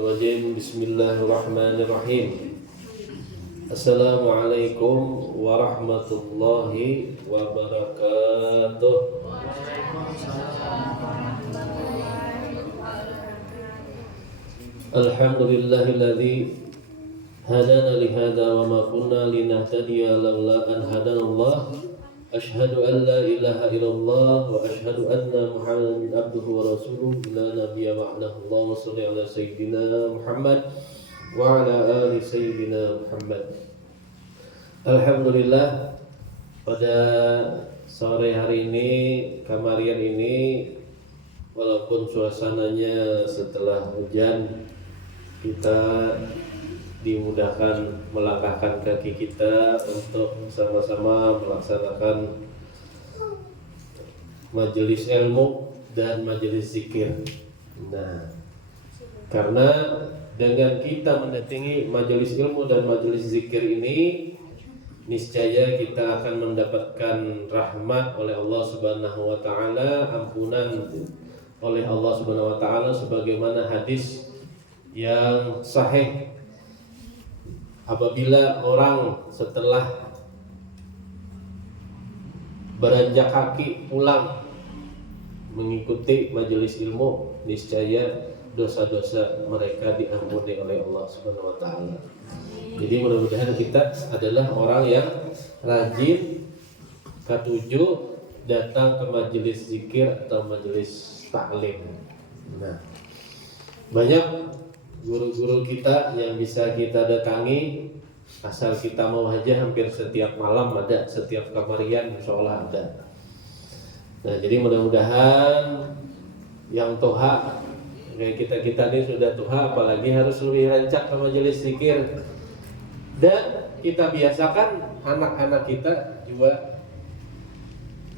Bismillahirrahmanirrahim. Assalamualaikum warahmatullahi wabarakatuh. Alhamdulillahilladzi hadana lihada wa ma kunna linahtadiya laula an hadanallah. Asyhadu an la ilaha illallah wa asyhadu anna Muhammadan abduhu wa rasuluhu la nabiyya ba'dahu. Allahumma shalli ala sayyidina Muhammad wa ala ali sayyidina Muhammad. Alhamdulillah, pada sore hari ini, kamarian ini, walaupun suasananya setelah hujan, kita dimudahkan melangkahkan kaki kita untuk sama-sama melaksanakan majelis ilmu dan majelis zikir. Nah, karena dengan kita mendatangi majelis ilmu dan majelis zikir ini, niscaya kita akan mendapatkan rahmat oleh Allah Subhanahu wa taala, ampunan oleh Allah Subhanahu wa taala, sebagaimana hadis yang sahih. Apabila orang setelah beranjak kaki pulang mengikuti majelis ilmu, niscaya dosa-dosa mereka diampuni oleh Allah Subhanahu wa taala. Jadi mudah-mudahan kita adalah orang yang rajin, ketujuh, datang ke majelis zikir atau majelis taklim. Nah, banyak guru-guru kita yang bisa kita datangi, asal kita mau aja. Hampir setiap malam ada, setiap kamarian insyaallah ada. Nah, jadi mudah-mudahan yang toha kayak kita ini sudah toha, apalagi harus lebih rancak ke majelis zikir. Dan kita biasakan anak-anak kita juga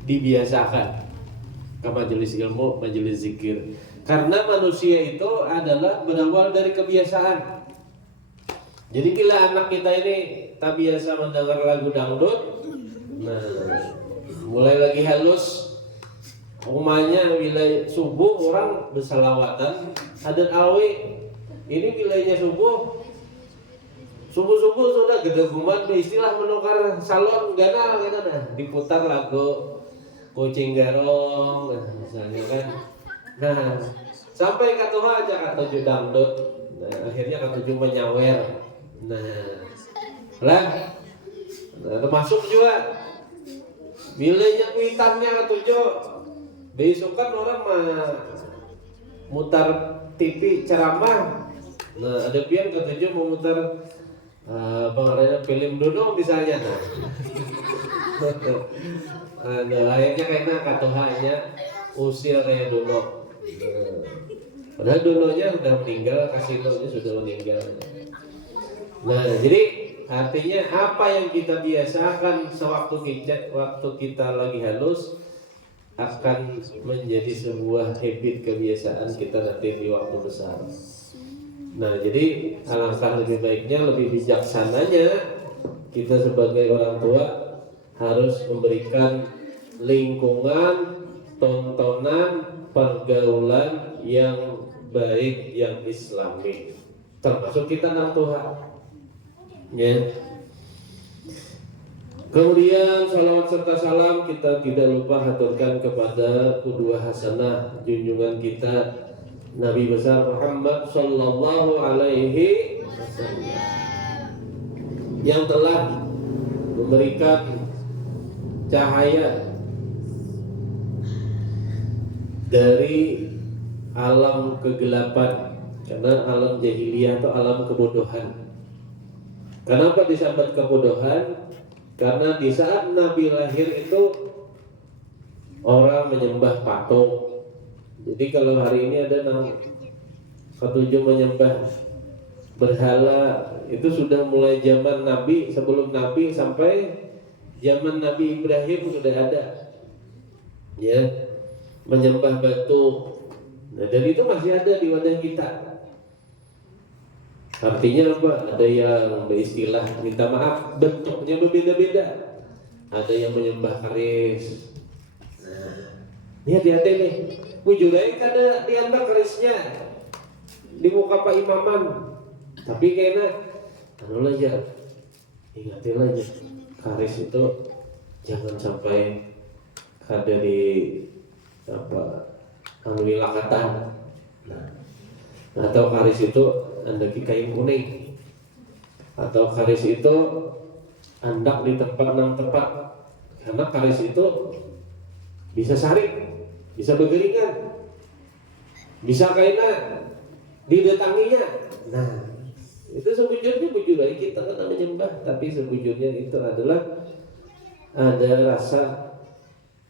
dibiasakan ke majelis ilmu, majelis zikir. Karena manusia itu adalah berawal dari kebiasaan. Jadi bila anak kita ini tak biasa mendengar lagu dangdut, nah, mulai lagi halus, rumahnya bila subuh orang bersalawatan, adat alwi, ini bilanya subuh sudah gedeguman, istilah menukar salon gana, diputar lagu kucing garong, misalnya kan. Nah, sampai katuha aja katuju dangdut. Nah, akhirnya katuju menyawer. Nah, termasuk juga bilanya kuitannya katuju. Besok kan orang mutar TV ceramah. Nah, ada pian katuju memutar film Dono misalnya. Nah, akhirnya kayaknya katuhanya usil kayak Dono. Padahal Dononya sudah meninggal, Kasinonya sudah meninggal. Nah, jadi artinya apa yang kita biasakan sewaktu kita lagi halus akan menjadi sebuah habit, kebiasaan kita nanti di waktu besar. Nah, jadi alangkah lebih baiknya, lebih bijaksananya kita sebagai orang tua harus memberikan lingkungan, tontonan, pergaulan yang baik, yang islami, termasuk kita nang Tuhan, ya. Kemudian salawat serta salam kita tidak lupa haturkan kepada qudwah hasanah junjungan kita Nabi besar Muhammad sallallahu alaihi wasallam, yang telah memberikan cahaya dari alam kegelapan, karena alam jahiliyah atau alam kebodohan. Kenapa disebut kebodohan? Karena di saat Nabi lahir itu orang menyembah patung. Jadi kalau hari ini ada ketujuh menyembah berhala, itu sudah mulai zaman Nabi, sebelum Nabi sampai zaman Nabi Ibrahim sudah ada, ya, menyembah batu. Nah, dan itu masih ada di wadah kita. Artinya apa? Ada yang beristilah minta maaf, bentuknya berbeda-beda. Ada yang menyembah keris. Nah, ini hati-hati nih. Wujudnya kada diambak kerisnya. di muka Pak Imaman, tapi kayaknya anu aja, ingatin aja, karis itu jangan sampai ada di anu wilakatan. Nah, atau karis itu andaki kain kuning, atau karis itu andak di tempat karena karis itu bisa saring, bisa bergeringan, bisa kainan didatanginya. Nah, itu sebujurnya bujur dari kita kan menyembah, tapi sebujurnya itu adalah ada rasa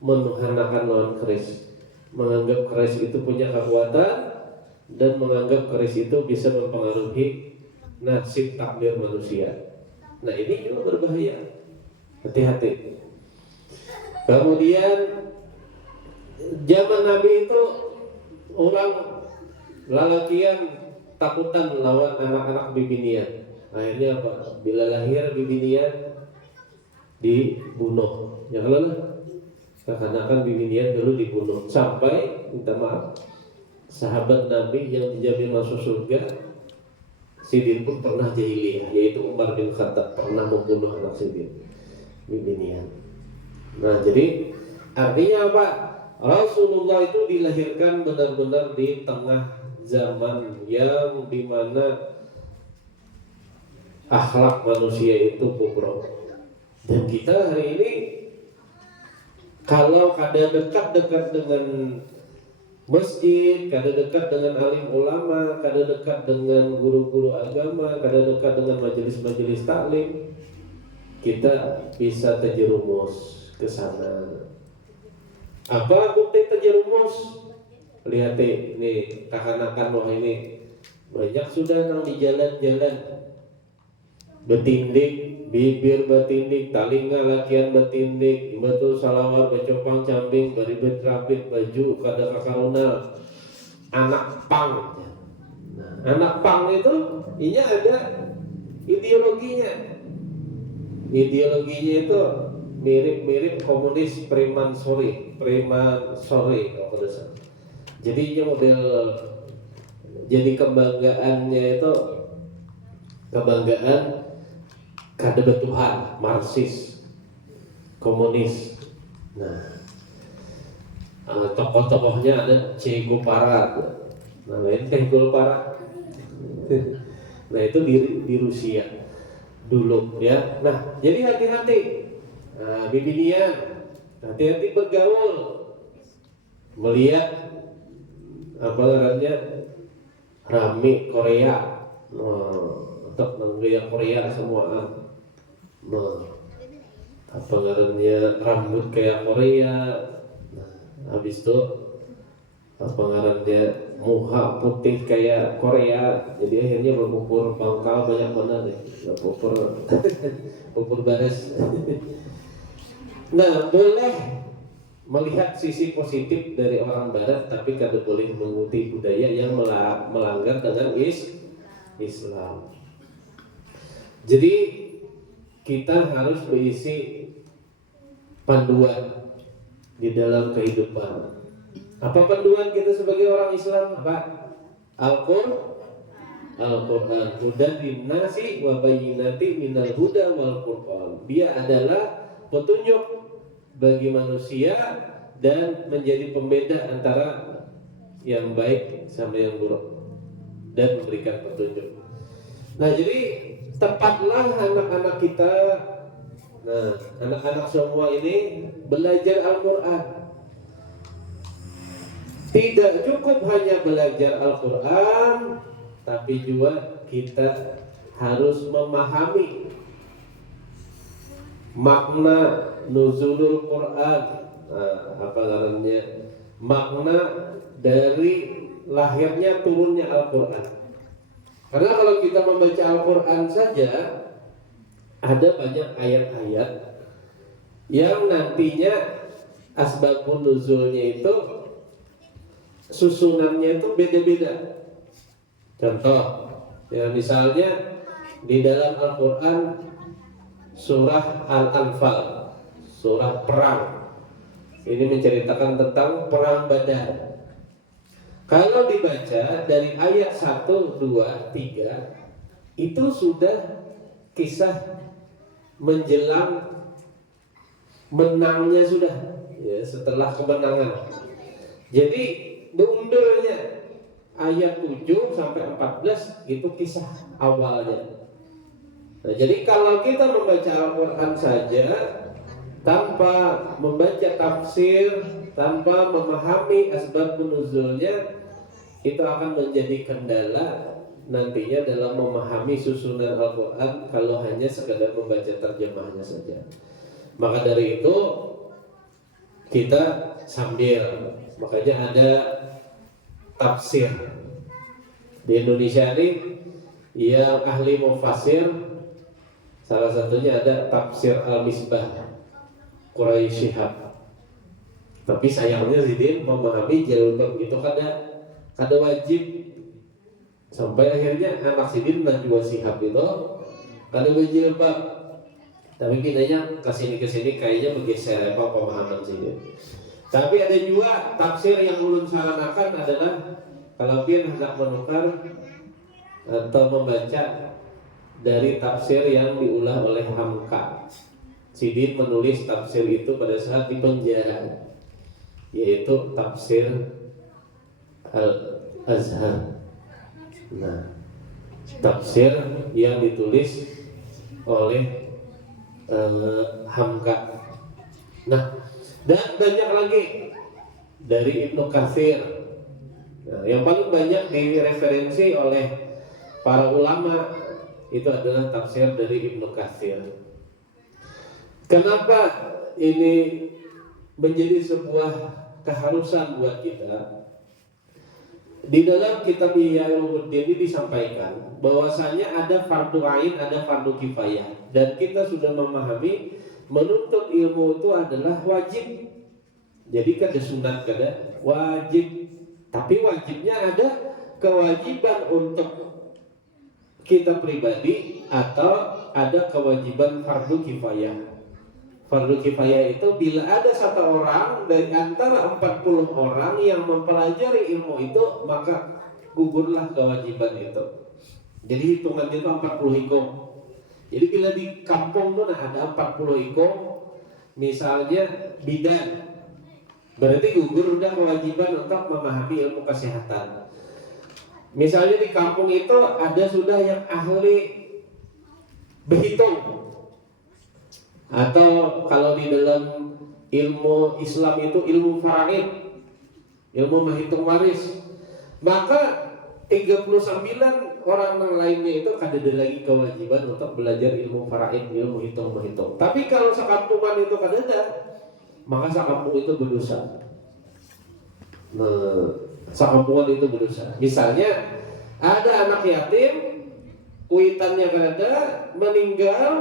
menuhanakan lawan keris, menganggap keris itu punya kekuatan dan menganggap keris itu bisa mempengaruhi nasib takdir manusia. Nah, ini juga berbahaya. Hati-hati. Kemudian zaman Nabi itu orang lalakian takutan lawan anak-anak bibinian. Akhirnya apa? Bila lahir bibinian dibunuh. Ya kalau seakan-akan bibinian dulu dibunuh sampai minta maaf sahabat Nabi yang dijamin masuk surga Sidin pun pernah jahiliyah, yaitu Umar bin Khattab pernah membunuh anak Sidin bibinian. Nah, jadi artinya apa? Rasulullah itu dilahirkan benar-benar di tengah zaman yang dimana akhlak manusia itu bobrok. Dan kita hari ini kalau kada dekat-dekat dengan masjid, kada dekat dengan alim ulama, kada dekat dengan guru-guru agama, kada dekat dengan majelis-majelis taklim, kita bisa terjerumus ke sana. Apa bukti terjerumus? Lihat nih, kekanakan wah ini banyak sudah nang di jalan-jalan betindik, bibir betindik, talinga lakian betindik, betul salawar, becopang cambing, beribet rapit, baju kada kakaruna, anak pang. Nah, anak pang itu ini ada ideologinya. Ideologinya itu mirip-mirip komunis preman sore kalau tidak salah. Jadi ini model, jadi kebanggaannya itu kebanggaan kada betuhan, Marxis, komunis. Nah, tokoh-tokohnya ada Che Guevara. Nah, lain Che Guevara. Nah, itu di Rusia dulu ya. Nah, jadi hati-hati. Nah, bibinian, hati-hati bergaul, melihat apa namanya rame Korea, atau gaya Korea semua, apa namanya rambut kayak Korea, habis itu apa namanya muka putih kayak Korea, jadi akhirnya berpupur bangkal banyak mana deh, pupur bares. Nah, boleh melihat sisi positif dari orang Barat, tapi kada boleh mengikuti budaya yang melanggar dengan Islam. Jadi kita harus berisi panduan di dalam kehidupan. Apa panduan kita sebagai orang Islam? Apa? Al-Quran. Hudan linnasi wa bayyinati minal huda wal Qur'an. Dia adalah petunjuk bagi manusia dan menjadi pembeda antara yang baik sama yang buruk dan memberikan petunjuk. Nah, jadi tepatlah anak-anak kita, nah anak-anak semua ini belajar Al-Quran. Tidak cukup hanya belajar Al-Quran, tapi juga kita harus memahami makna nuzulul Quran, apa namanya, makna dari lahirnya turunnya Al-Quran. Karena kalau kita membaca Al-Quran saja, ada banyak ayat-ayat yang nantinya asbabun nuzulnya itu susunannya itu beda-beda. Contoh, ya misalnya di dalam Al-Quran surah Al-Anfal, surah perang, ini menceritakan tentang perang Badar. Kalau dibaca dari ayat 1, 2, 3 itu sudah kisah menjelang menangnya sudah, ya, setelah kemenangan. Jadi diundurnya ayat 7 sampai 14 itu kisah awalnya. Nah, jadi kalau kita membaca Al-Quran saja tanpa membaca tafsir, tanpa memahami asbab nuzulnya, itu akan menjadi kendala nantinya dalam memahami susunan Al-Quran kalau hanya sekedar membaca terjemahnya saja. Maka dari itu kita sambil, makanya ada tafsir di Indonesia ini yang ahli mufasir, salah satunya ada tafsir Al-Misbah Quraisy Shihab. Tapi sayangnya Zidin memahami jalur itu kada wajib, sampai akhirnya anak Sidin Najwa Shihab itu kada berjilbab. Tapi pindahnya kesini kayaknya bergeser apa pemahaman Sidin. Tapi ada juga tafsir yang ulun saranakan adalah kalau pian hendak menukar atau membaca dari tafsir yang diulah oleh Hamka. Sidin menulis tafsir itu pada saat di penjara, yaitu tafsir Al-Azhar. Nah, tafsir yang ditulis oleh Hamka. Nah, dan banyak lagi dari Ibnu Katsir. Nah, yang paling banyak direferensi oleh para ulama itu adalah tafsir dari Ibnu Katsir. Kenapa ini menjadi sebuah keharusan buat kita? Di dalam kitab Ihya Ulumuddin ini disampaikan bahwasanya ada fardu ain, ada fardu kifayah, dan kita sudah memahami menuntut ilmu itu adalah wajib. Jadi kada sunat, kada wajib. Tapi wajibnya ada kewajiban untuk kita pribadi atau ada kewajiban fardu kifayah. Fardu kifayah itu bila ada satu orang dari antara 40 orang yang mempelajari ilmu itu, maka gugurlah kewajiban itu. Jadi hitungannya itu 40 ikom. Jadi bila di kampung tuh ada 40 ikom, misalnya bidan, berarti gugur udah kewajiban untuk memahami ilmu kesehatan. Misalnya di kampung itu ada sudah yang ahli berhitung, atau kalau di dalam ilmu Islam itu ilmu faraid, ilmu menghitung waris, maka 39 orang lainnya itu kada ada lagi kewajiban untuk belajar ilmu faraid, ilmu hitung-menghitung. Tapi kalau sekampungan itu kada ada, maka sakampung itu berdosa. Nah, sekampungan itu berdosa. Misalnya ada anak yatim, kuitannya kada ada, meninggal,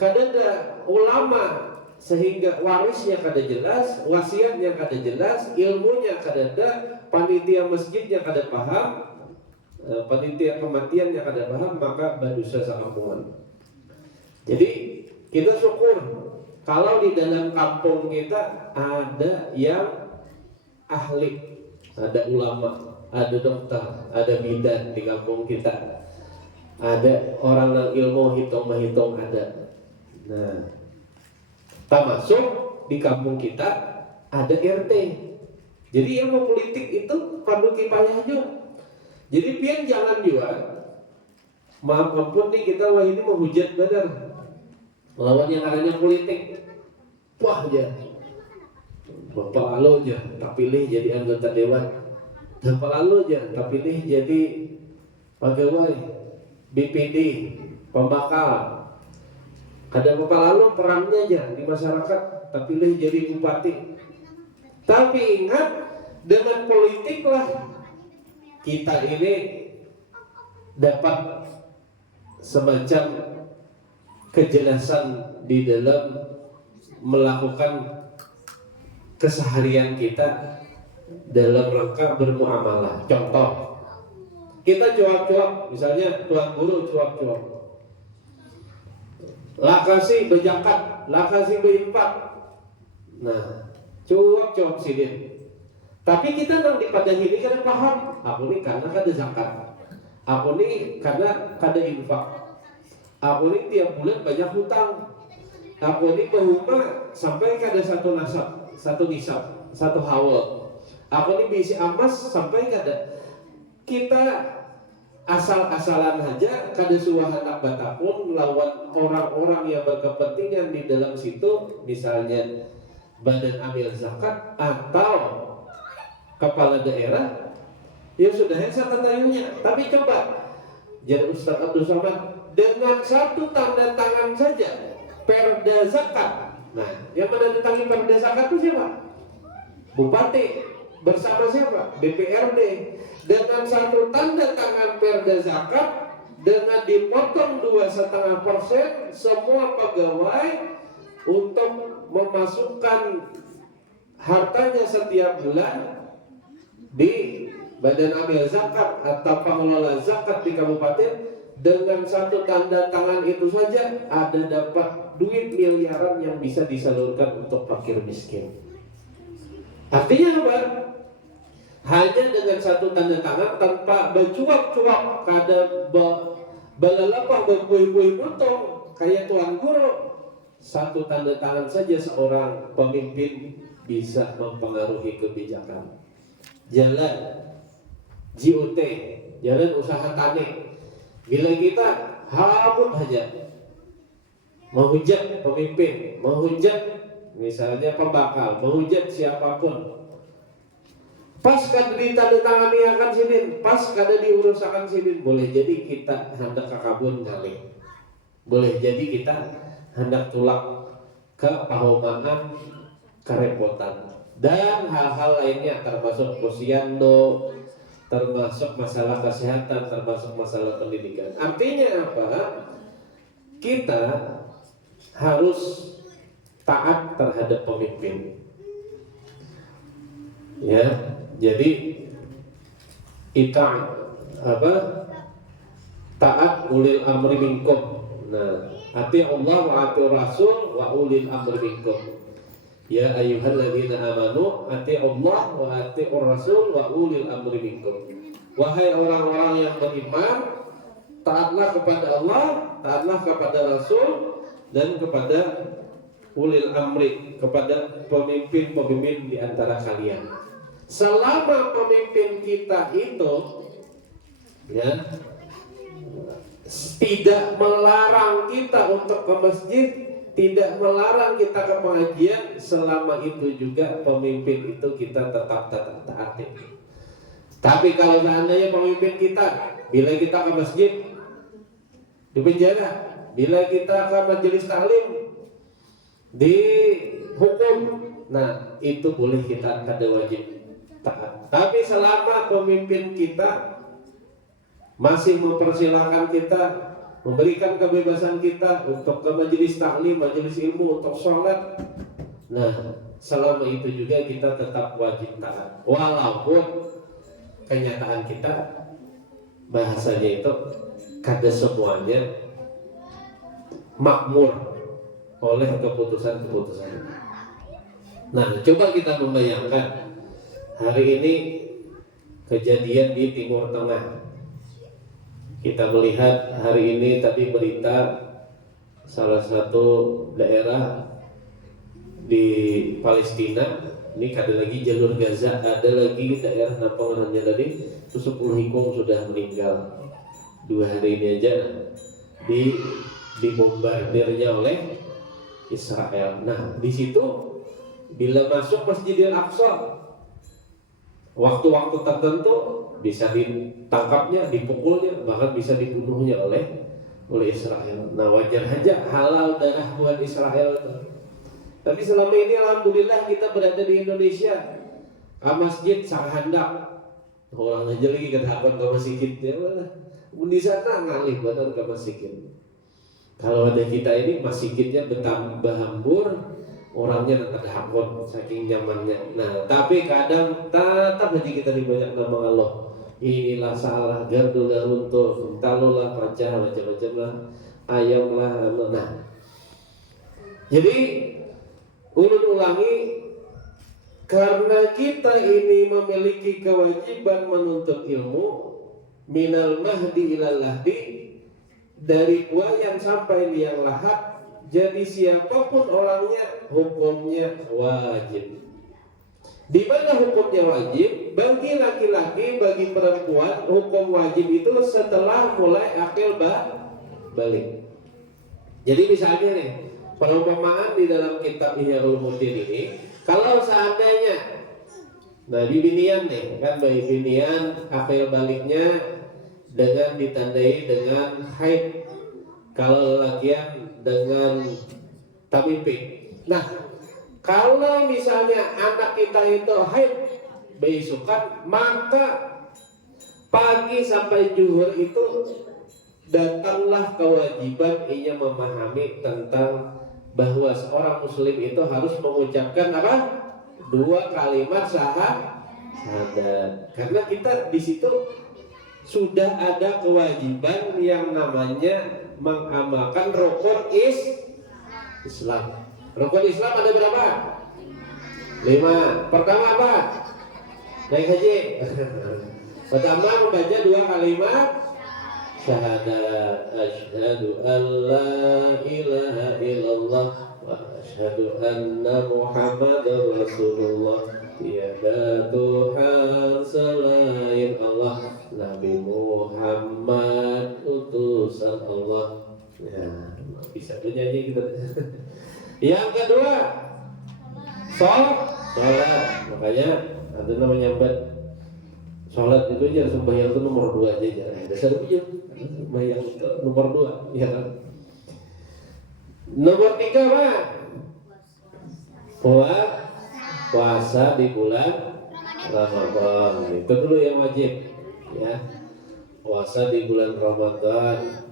kada ada ulama sehingga warisnya kada jelas, wasiatnya kada jelas, ilmunya kada ada, panitia masjidnya kada paham, panitia kematiannya kada paham, maka berdosa sakampungan. Jadi kita syukur kalau di dalam kampung kita ada yang ahli, ada ulama, ada dokter, ada bidan di kampung kita, ada orang yang ilmu hitung-menghitung ada. Nah, termasuk di kampung kita ada RT. Jadi ilmu politik itu fardu kifayah juga. Jadi pian jangan juga, maaf ampun nih kita wah ini menghujat benar lawan yang adanya politik. Wah aja, bapak lalu aja tak pilih jadi anggota dewan, bapak lalu aja tak pilih jadi pegawai BPD, pembakal. Ada bapak lalu perannya aja di masyarakat, tak pilih jadi bupati. Tapi ingat, dengan politiklah kita ini dapat semacam kejelasan di dalam melakukan keseharian kita dalam rangka bermuamalah. Contoh, kita cuap-cuap, misalnya tuan guru cuap-cuap, lakasi berjakat, lakasi berinfak. Nah, cuap-cuap sidin. Tapi kita nang di pada ini kada paham. Aku ini karena kada zakat. Aku ini karena kada infak. Aku ini tiap bulan banyak hutang. Aku ini berumah sampai kada satu nasab, satu nisab, satu haul. Aku ini bisi amas sampai kada. Kita asal-asalan aja kada suahan batapun lawan orang-orang yang berkepentingan di dalam situ, misalnya badan amil zakat atau kepala daerah, ya sudah saya tayunya. Tapi coba jadi Ustaz Abdul Somad dengan satu tanda tangan saja perda zakat. Nah, yang menandatangani perda zakat itu siapa? Bupati bersama siapa? DPRD. Dengan satu tanda tangan perda zakat, dengan dipotong 2,5% semua pegawai untuk memasukkan hartanya setiap bulan di badan amil zakat atau pengelola zakat di kabupaten, dengan satu tanda tangan itu saja ada dapat duit miliaran yang bisa disalurkan untuk fakir miskin. Artinya apa? Hanya dengan satu tanda tangan tanpa bercuap-cuap kada balalapah berbuih-buih potong kayak tuan guru. Satu tanda tangan saja seorang pemimpin bisa mempengaruhi kebijakan. Jalan JUT, jalan usaha tani. Bila kita hapus saja menghujat pemimpin, menghujat misalnya pembakal, menghujat siapapun, pas kada ditandatangani akan sidin, pas kada diurus akan sidin, boleh jadi kita hendak ke kabun kali, boleh jadi kita hendak tulak ke pahomangan kerepotan dan hal-hal lainnya, termasuk posyandu, termasuk masalah kesehatan, termasuk masalah pendidikan. Artinya apa? Kita harus taat terhadap pemimpin. Ya, jadi kita taat ulil amri minkum. Nah, ati Allah wa ati Rasul wa ulil amri minkum. Ya ayyuhalladzina amanu ati Allah wa ati Rasul wa ulil amri minkum. Wahai orang-orang yang beriman, taatlah kepada Allah, taatlah kepada Rasul dan kepada ulil amri, kepada pemimpin-pemimpin di antara kalian. Selama pemimpin kita itu ya tidak melarang kita untuk ke masjid, tidak melarang kita ke pengajian, selama itu juga pemimpin itu kita tetap taati. Tapi kalau seandainya pemimpin kita, bila kita ke masjid dipenjara, bila kita ke majelis taklim dihukum, nah itu boleh kita kada wajib taat. Tapi selama pemimpin kita masih mempersilahkan kita, memberikan kebebasan kita untuk ke majelis taklim, majelis ilmu, untuk sholat, nah selama itu juga kita tetap wajib taat. Walaupun kenyataan kita bahasanya itu kada semuanya makmur oleh keputusan-keputusan. Nah, coba kita membayangkan hari ini kejadian di Timur Tengah. Kita melihat hari ini tadi berita salah satu daerah di Palestina, ini ada lagi jalur Gaza, ada lagi daerah Nampang tadi, itu 10 hikung sudah meninggal 2 hari ini aja dibombardirnya oleh Israel. Nah, di situ bila masuk Masjidil Aqsa, waktu-waktu tertentu bisa ditangkapnya, dipukulnya, bahkan bisa dibunuhnya oleh Israel. Nah, wajar aja halal darah buat Israel itu. Tapi selama ini alhamdulillah kita berada di Indonesia, ke masjid sang hendak. Orang aja lagi ketahuan ke masjid ya mana? Di sana ngalih benar ke masjid. Kalau ada kita ini masjidnya bertambah hambur, orangnya tak hakon saking nyamannya. Nah, tapi kadang tetap aja kita dibanyak nama Allah. Inilah salah, gardu runtuh, talulah pecah, macam-macam lah, ayam lah. Nah, jadi ulun ulangi, karena kita ini memiliki kewajiban menuntut ilmu minal mahdi ilal lahdi, dari buayan sampai liang lahat. Jadi siapapun orangnya hukumnya wajib. Di mana hukumnya wajib? Bagi laki-laki, bagi perempuan, hukum wajib itu setelah mulai akil balik. Jadi misalnya nih, perumpamaan di dalam kitab Ihya Ulumuddin ini, kalau seandainya binian nih, kan bayi binian akil baliknya dengan ditandai dengan haid, kalau lelakian dengan tamimpi. Nah, kalau misalnya anak kita itu haid beisukan, maka pagi sampai zuhur itu datanglah kewajiban ia memahami tentang bahwa seorang muslim itu harus mengucapkan apa? 2 kalimat syahadat. Karena kita di situ sudah ada kewajiban yang namanya mengamalkan rukun Islam. Rukun Islam ada berapa? 5. Pertama apa? Naik haji. Pertama membaca 2 kalimat syahadat. Asyhadu an la ilaha illallah wa asyhadu anna Muhammadar Rasulullah. Tiada Tuhan selain Allah, Nabi Muhammad utusan Allah. Ya, bisa bernyanyi gitu. Yang kedua, sholat. Makanya ada namanya sholat itu aja, sembahyang itu nomor 2 aja. Dasar ujung sembahyang itu nomor 2, ya kan? Nomor 3 apa? Puasa di bulan Ramadan. Itu dulu yang wajib, ya. Puasa di bulan Ramadan.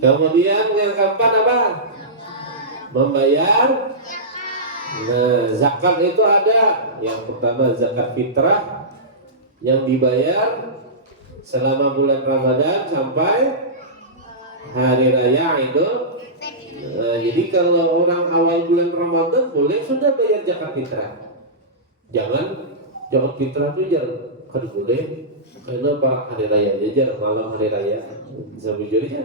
Kemudian yang keempat apa? Membayar. Nah, zakat itu ada. Yang pertama zakat fitrah yang dibayar selama bulan Ramadan sampai hari raya Idul. Nah, jadi kalau orang awal bulan Ramadan boleh sudah bayar zakat fitrah. Jangan zakat fitrah itu jangan boleh karena Pak hari raya aja, malam hari raya. Sejujurnya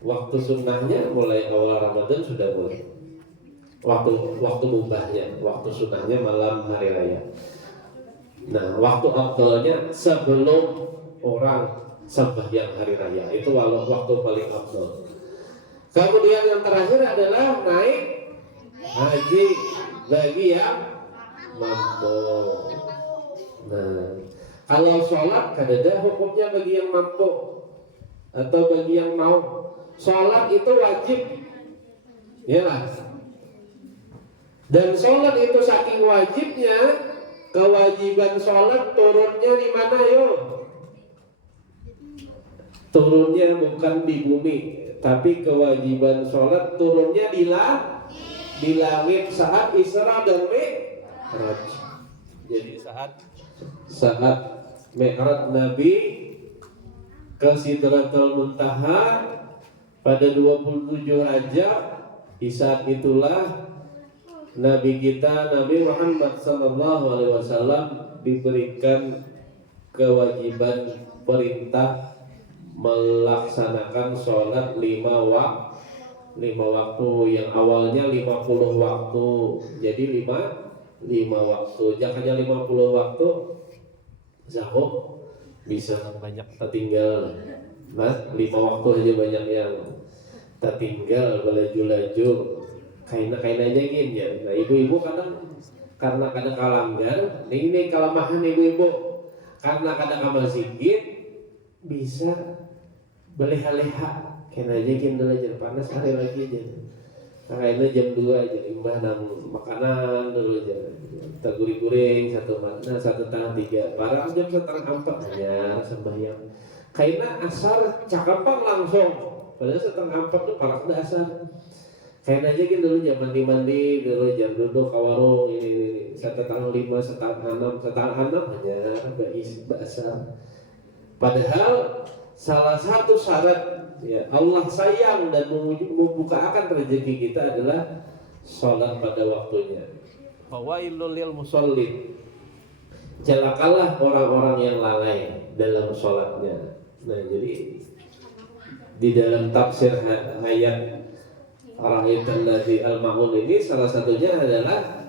waktu sunnahnya mulai awal Ramadan sudah boleh. Waktu mubahnya, waktu sunnahnya malam hari raya. Nah, waktu afdalnya sebelum orang sembahyang hari raya, itu waktu paling afdal. Kemudian yang terakhir adalah naik haji bagi yang mampu. Nah, kalau sholat kadang hukumnya bagi yang mampu atau bagi yang mau. Sholat itu wajib, ya lah. Dan sholat itu saking wajibnya, kewajiban sholat turunnya di mana yuk? Turunnya bukan di bumi, tapi kewajiban sholat turunnya di langit saat Isra dan Mi'raj. Jadi saat Mi'raj Nabi ke Sidratul Muntaha pada 27 Rajab, di saat itulah Nabi kita Nabi Muhammad SAW diberikan kewajiban perintah melaksanakan sholat 5 waktu, yang awalnya 50 waktu jadi 5 waktu. Jangan hanya 50 waktu, Zahok bisa banyak tertinggal. Nah, 5 waktu aja banyak yang tertinggal, belaju-laju kaina-kainanya gini ya. Nah, ibu-ibu karena kadang kalanggar, ini kelemahan ibu-ibu, karena kadang amal zikir bisa beleha-leha, kaina aja gini dulu aja panas hari lagi aja. Karena ini jam 2 aja, imbah makanan dulu aja. Kita guring-guring 1:30, barang jam 3:30 hanya sembahyang. Kaina asar cakapang langsung, padahal 3:30 tuh parah udah asar. Kayak aja gitu dulu jam mandi dulu, jam duduk kawarung ini 1:05, 1:06 hanya bahasa. Padahal salah satu syarat ya Allah sayang dan membukakan rezeki kita adalah sholat pada waktunya. Fawailul lil musallin. Celakalah orang-orang yang lalai dalam sholatnya. Nah, jadi di dalam tafsir ayat Ara'aital ladzi al-ma'un ini salah satunya adalah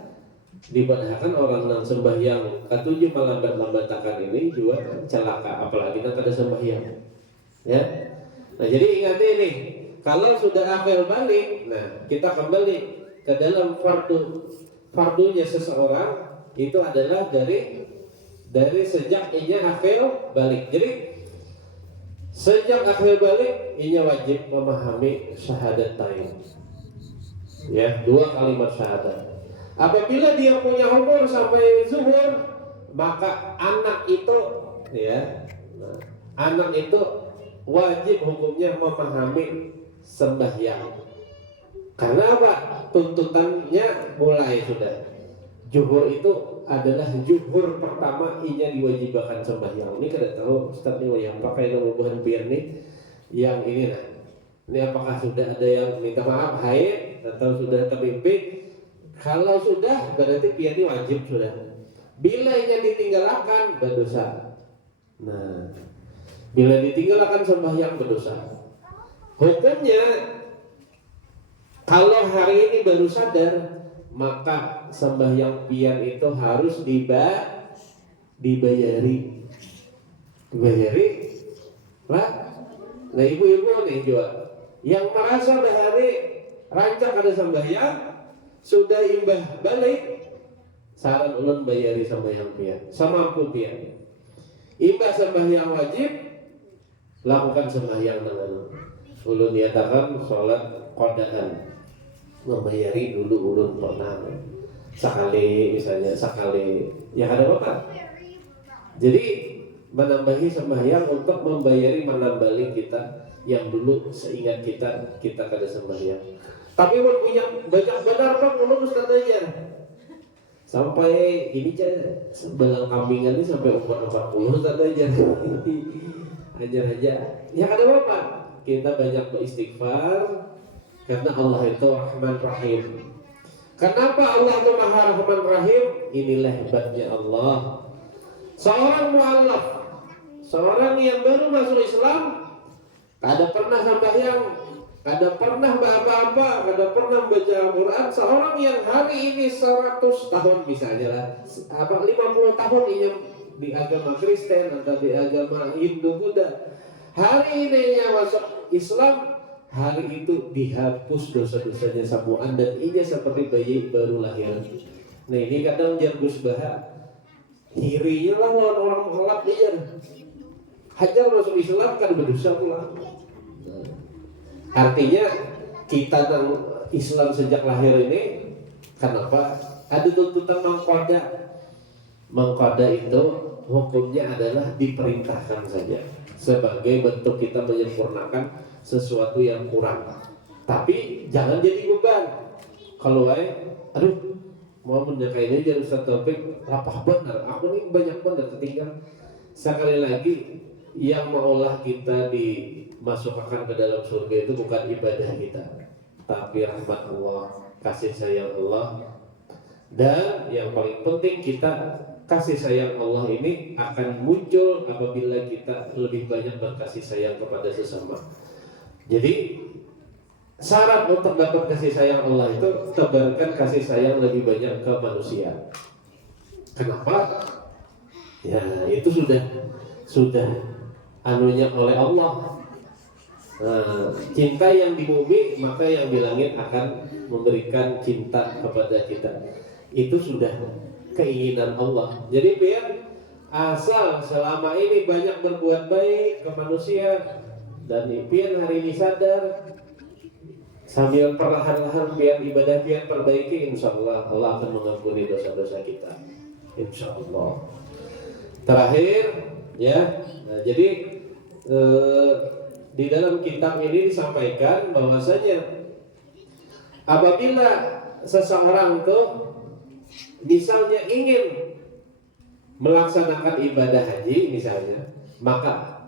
dipadahkan orang yang sembahyang ketujuh melambat-lambatakan ini juga celaka, apalagi nak ada sembahyang. Ya. Nah, jadi ingat ini, kalau sudah akhir balik, nah kita kembali ke dalam fardunya seseorang itu adalah dari sejak inya akhir balik. Jadi sejak akhir balik inya wajib memahami syahadatain. Ya, 2 kalimat syahadat. Apabila dia punya umur sampai zuhur, maka anak itu anak itu wajib hukumnya memahami sembahyang. Karena apa? Tuntutannya mulai sudah. Zuhur itu adalah zuhur pertama inya diwajibkan sembahyang. Ini kada tahu Ustaz ini yang pakai nubuhan pian nih yang ini nah. Ini apakah sudah ada yang minta maaf haid atau sudah termimpi? Kalau sudah berarti pian ini wajib sudah. Bila inya ditinggalkan berdosa. Nah, bila ditinggalkan sembahyang berdosa. Hukumnya kalau hari ini baru sadar, maka sembahyang pian itu harus dibayari lah. Nah, ibu-ibu nih juga yang merasa bahari rancak ada sembahyang sudah imbah balik, saran ulun bayari sembahyang pian samampu pian. Imbah sembahyang wajib, lakukan sembahyang dengan ulun nyatakan sholat qadaan. Membayari dulu ulun pernah sekali ya ada apa? Jadi menambahi sembahyang untuk membayari menambali kita yang dulu seingat kita kada sembahyang. Tapi punya banyak benar Bang ulun Ustaz aja. Sampai ini belang kambingan ini sampai umur 40 Ustaz aja. Ajar-ajar. Ya kada apa? Kita banyak beristighfar karena Allah itu Rahman Rahim. Kenapa Allah itu Maha Rahman Rahim? Inilah hebatnya Allah. Seorang mu'allaf, seorang yang baru masuk Islam, kada pernah sembahyang, kada pernah apa-apa, kada pernah baca Al-Quran. Seorang yang hari ini 100 tahun misalnya lah, 50 tahun ini di agama Kristen atau di agama Hindu Buddha, hari ini yang masuk Islam, hari itu dihapus dosa-dosanya sabuan dan ia seperti bayi baru lahir. Nah ini kadang jargus bahas hirinya lah orang ngelap dia. Hajar masuk Islam kan berdosa pula. Artinya kita tentang Islam sejak lahir ini, kenapa ada tuntutan mengqada? Mengqada itu hukumnya adalah diperintahkan saja sebagai bentuk kita menyempurnakan sesuatu yang kurang. Tapi jangan jadi beban. Kalau aduh mau menjaga ini jadi Ustaz Taufik lapah benar. Aku ini banyak benar tertinggal. Sekali lagi yang maulah kita dimasukkan ke dalam surga itu bukan ibadah kita, tapi rahmat Allah, kasih sayang Allah. Dan yang paling penting kita kasih sayang Allah ini akan muncul apabila kita lebih banyak berkasih sayang kepada sesama. Jadi syarat untuk dapat kasih sayang Allah itu tebarkan kasih sayang lebih banyak ke manusia. Kenapa? Ya itu sudah anunya oleh Allah. Cinta yang di bumi maka yang di langit akan memberikan cinta kepada kita. Itu sudah keinginan Allah. Jadi biar asal selama ini banyak berbuat baik ke manusia dan pian hari ini sadar sambil perlahan-lahan pian ibadah pian perbaiki, insya Allah Allah akan mengampuni dosa-dosa kita, insya Allah. Terakhir ya, nah, jadi di dalam kitab ini disampaikan bahwasanya apabila seseorang tuh misalnya ingin melaksanakan ibadah haji misalnya, maka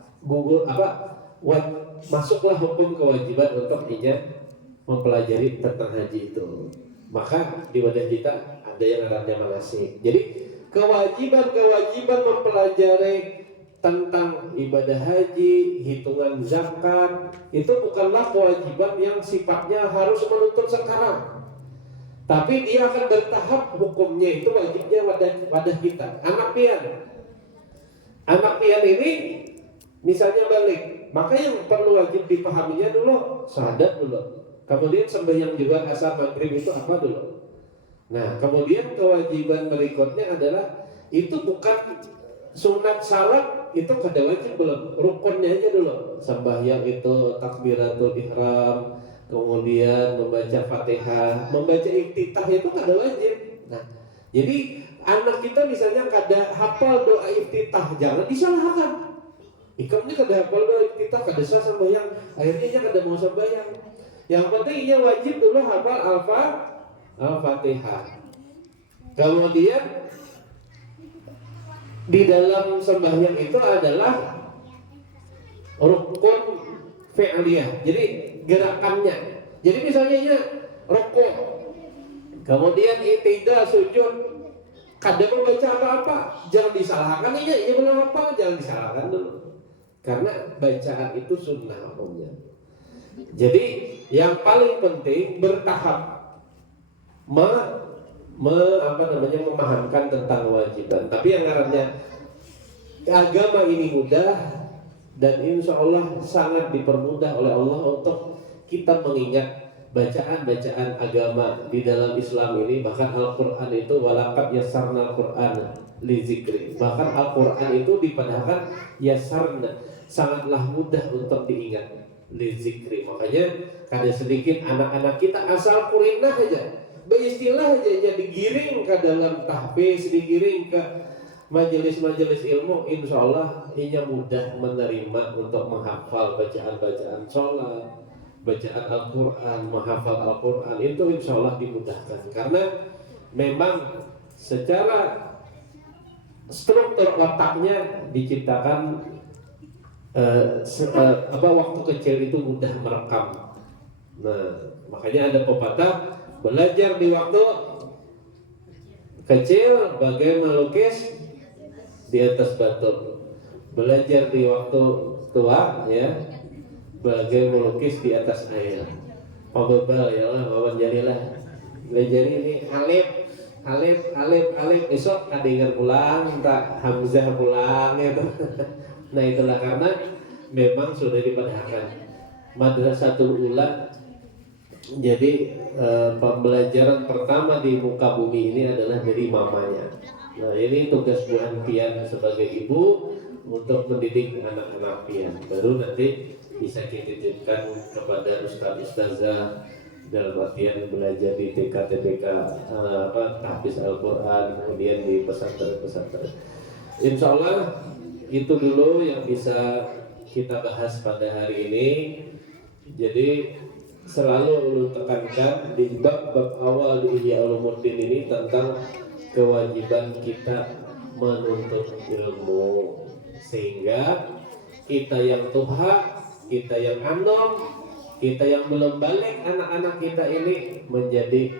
masuklah hukum kewajiban untuk dia mempelajari tentang haji itu. maka di wadah kita ada yang namanya manasik. Jadi kewajiban mempelajari tentang ibadah haji, hitungan zakat, itu bukanlah kewajiban yang sifatnya harus menuntut sekarang. Tapi dia akan bertahap hukumnya, itu wajibnya wadah kita. Anak pian ini misalnya balik, maka yang perlu wajib dipahaminya dulu syahadat dulu. Kemudian sembahyang juga asar maghrib itu apa dulu. Nah, kemudian kewajiban berikutnya adalah itu bukan sunat salat, itu kada wajib belum, rukunnya aja dulu. Sembahyang itu takbiratul ihram, kemudian membaca Fatihah, membaca iftitah itu kada wajib. Nah, jadi anak kita misalnya kada hafal doa iftitah, jangan disalahkan. Ikamnya kada hafal doa iftitah, kada sah sembahyang, akhirnya dia kada mau sembahyang. Yang penting ia wajib dulu hafal Al-Fatihah. Kemudian di dalam sembahyang itu adalah rukun fi'liyah. Jadi gerakannya. Jadi misalnya rukuk, kemudian i'tidal sujud, kada membaca apa-apa, jangan disalahkan. Ia belum hafal, jangan disalahkan dulu. Karena bacaan itu sunnah hukumnya. Jadi yang paling penting bertahap memahamkan tentang kewajiban. Tapi yang ngarannya agama ini mudah dan insya Allah sangat dipermudah oleh Allah untuk kita mengingat bacaan-bacaan agama di dalam Islam ini. Bahkan Al-Quran itu walaqad yassarna Al-Quran li zikri. Bahkan Al-Quran itu dipadahkan yassarna, sangatlah mudah untuk diingat. Li zikri. Makanya kada sedikit anak-anak kita asal kurinah aja, beristilah aja digiring ke dalam tahfiz, digiring ke majelis-majelis ilmu, insya Allah ia mudah menerima untuk menghafal bacaan-bacaan sholat, bacaan Al-Quran, menghafal Al-Quran, itu insya Allah dimudahkan. Karena memang secara struktur otaknya diciptakan waktu kecil itu mudah merekam. Nah, makanya ada pepatah, belajar di waktu kecil bagai melukis di atas batu, belajar di waktu tua ya bagai melukis di atas air. Pembebal ya lah, wawan jadilah belajar ini alif besok kadingan pulang, tak hamzah pulang ya. Nah itulah karena memang sudah dipadahkan Madrasatul Ula. Jadi pembelajaran pertama di muka bumi ini adalah dari mamanya. Nah ini tugas Bu Pian sebagai ibu untuk mendidik anak-anak Pian. Baru nanti bisa kita titipkan kepada ustaz-ustazah dalam artian belajar di TK-TPK tahfiz Al-Quran, kemudian di pesantren-pesantren. Insya Allah itu dulu yang bisa kita bahas pada hari ini. Jadi selalu ulun tekankan di bab-bab awal di Ihya Ulumuddin ini tentang kewajiban kita menuntut ilmu, sehingga kita yang tuha, kita yang anom, kita yang belum balik, anak-anak kita ini menjadi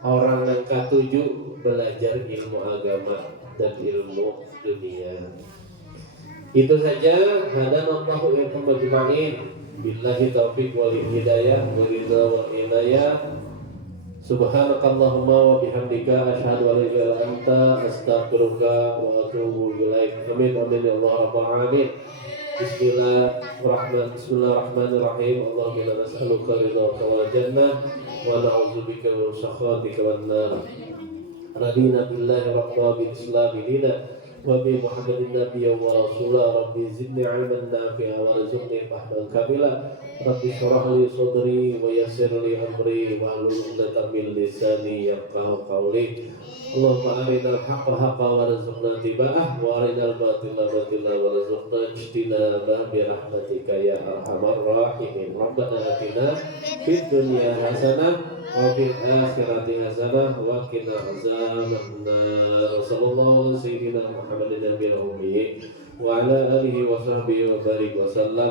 orang yang ketujuh belajar ilmu agama dan ilmu dunia. Itu saja. Hadanallahu iyakum ajma'in. Billahi taufiq wal hidayah wa ridha wal inayah. Subhanakallahumma wa bihamdika asyhadu an la ilaha illa anta astaghfiruka wa atubu ilaik. Amin amin ya Allah rabbal alamin. Bismillahirrahmanirrahim. Allahumma nas'aluka ridhaka wal jannah wa na'udzubika min sakhatika wan nar. Radina billahi rabba bil islam dina wa bi Muhammadin nabiyyan wa rasula. Rabbi zidni ilman nafi'a warzuqni fahman kamila. Rabbi shrah li sadri wa yassir li amri wa hlul 'uqdatam min lisani yafqahu qawli. Allahumma arinal haqqa haqqan warzuqna ittiba'ah wa arinal batila batila warzuqna ijtinabah bi rahmatika ya arhamar rahimin. Rabbana atina fid dunya hasanah wa fil akhirati hasanah wa qina azabannar. Sallallahu alaihi sayyidina Muhammadin nabiyil ummi wa ala alihi wa sahbihi wa barik wa sallam.